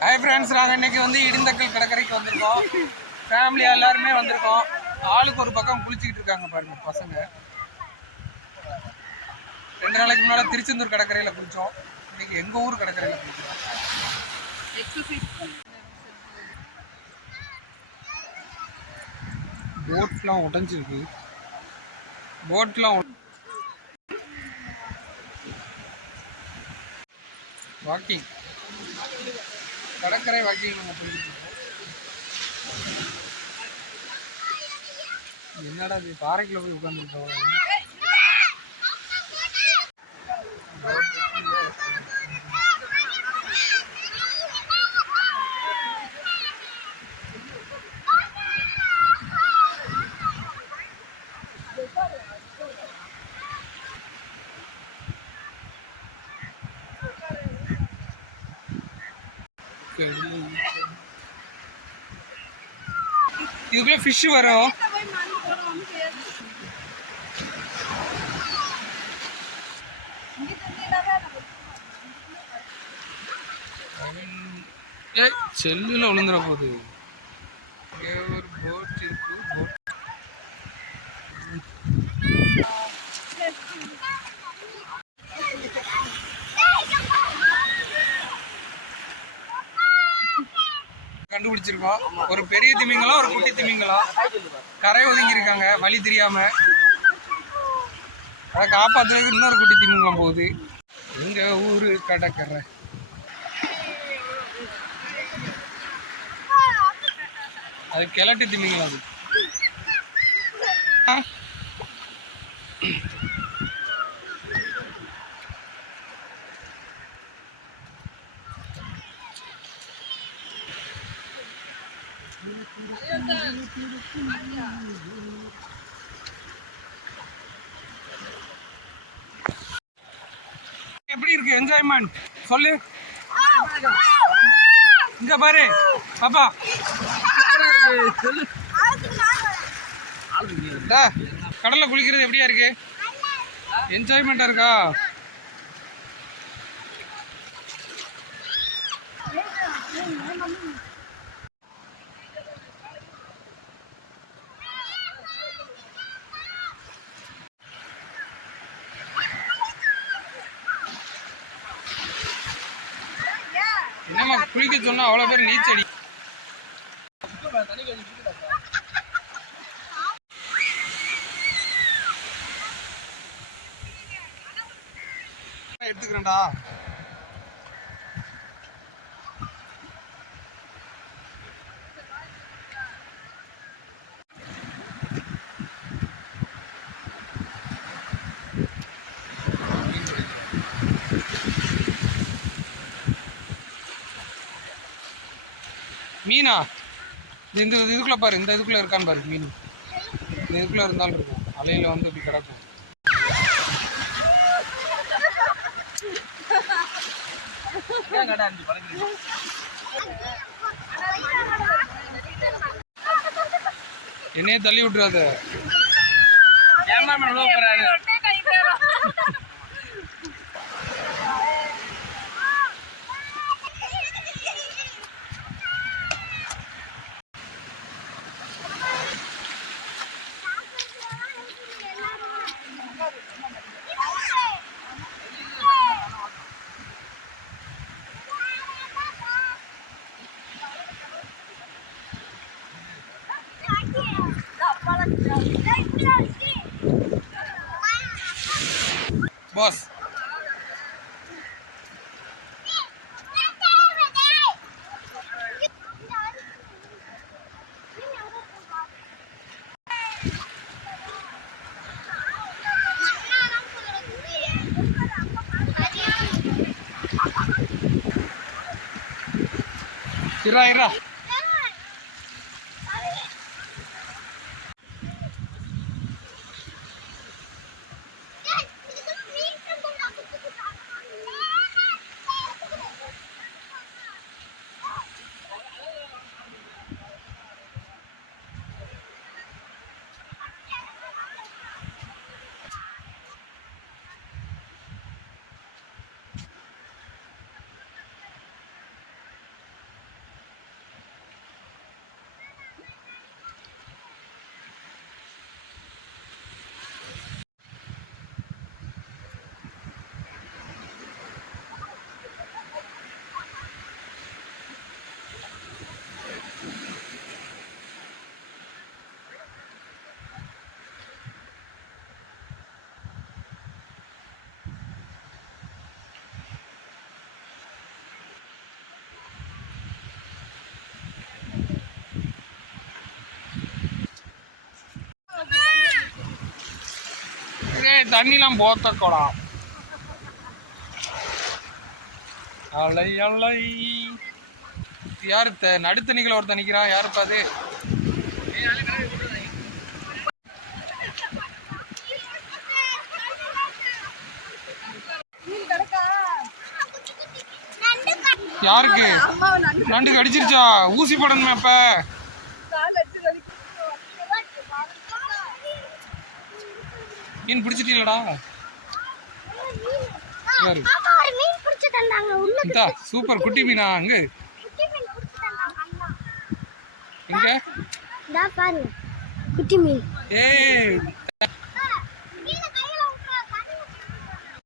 Hi friends நாங்கள் இன்றைக்கி வந்து இடிந்தக்கல் கடற்கரைக்கு வந்திருக்கோம். ஃபேமிலியாக எல்லாருமே வந்திருக்கோம். ஆளுக்கு ஒரு பக்கம் குளிச்சுக்கிட்டு இருக்காங்க பாருங்கள் பசங்க. ரெண்டு நாளைக்கு முன்னால் திருச்செந்தூர் கடற்கரையில் குளித்தோம் இன்னைக்கு எங்கள் ஊர் கடற்கரையில் குளித்தோம் போட்லாம் உடஞ்சிருக்கு. போட்லாம் வாக்கிங் கடற்கரை வாக்கில் நம்ம போயிட்டு என்னடா இது பாறைக்குள்ள போய் உட்காந்துருக்கோம் இதுக்குள்ள ஃபிஷ் வரும் ஏய் செல்லுல விழுந்துட போகுது இங்கே ஒரு போட் இருக்கு போட் கண்டுபிடிச்சிருக்கோம் ஒரு பெரிய திமிங்கலம் ஒரு குட்டி திமிங்கலம் கரை ஒதுங்கி இருக்காங்க வழி தெரியாம. அதை காப்பாத்துறதுக்கு இன்னொரு குட்டி திமிங்கலம் போகுது. எங்க ஊரு கடற்கரை. அது கிழட்டு திமிங்கலம் அது. எப்படி இருக்கு என்ஜாய்மெண்ட் சொல்லு. இங்க பாரு. பாப்பா. கடல்ல குளிக்கிறது எப்படியா இருக்கு? என்ஜாய்மெண்டா இருக்கா? என்னம்மா குளிக்க சொன்னா அவ்வளோ பேர் நீச்சடி எடுத்துக்கிறேன்டா. மீனா இது இந்த இதுக்குள்ள பாரு இந்த இதுக்குள்ளே இருக்கான்னு பாரு மீன். இந்த இதுக்குள்ளே இருந்தாலும் இருக்கும். அலையில் வந்து இப்படி கிடக்கும். என்னையே தள்ளி விட்டுறாத. বস Ira, ira. இரா தண்ணிலாம் போத்த குளம் அலை அலை. யார் நடுத்தணிகள் நடுத்தண்ணிக்குள்ள ஒருத்தன் நிக்கிறான் யாருப்பா அது? யாருக்கு? நண்டு கடிச்சிருச்சா? ஊசி போடணுமே அப்ப மீன் பிடிச்சிட்டீங்களடா யாரு பாப்பா ஒரு மீன் பிடிச்சு தந்தாங்க உள்ள இந்தா சூப்பர். குட்டி மீனா அங்க. மீன் எங்க? குட்டி மீன். ஏய்.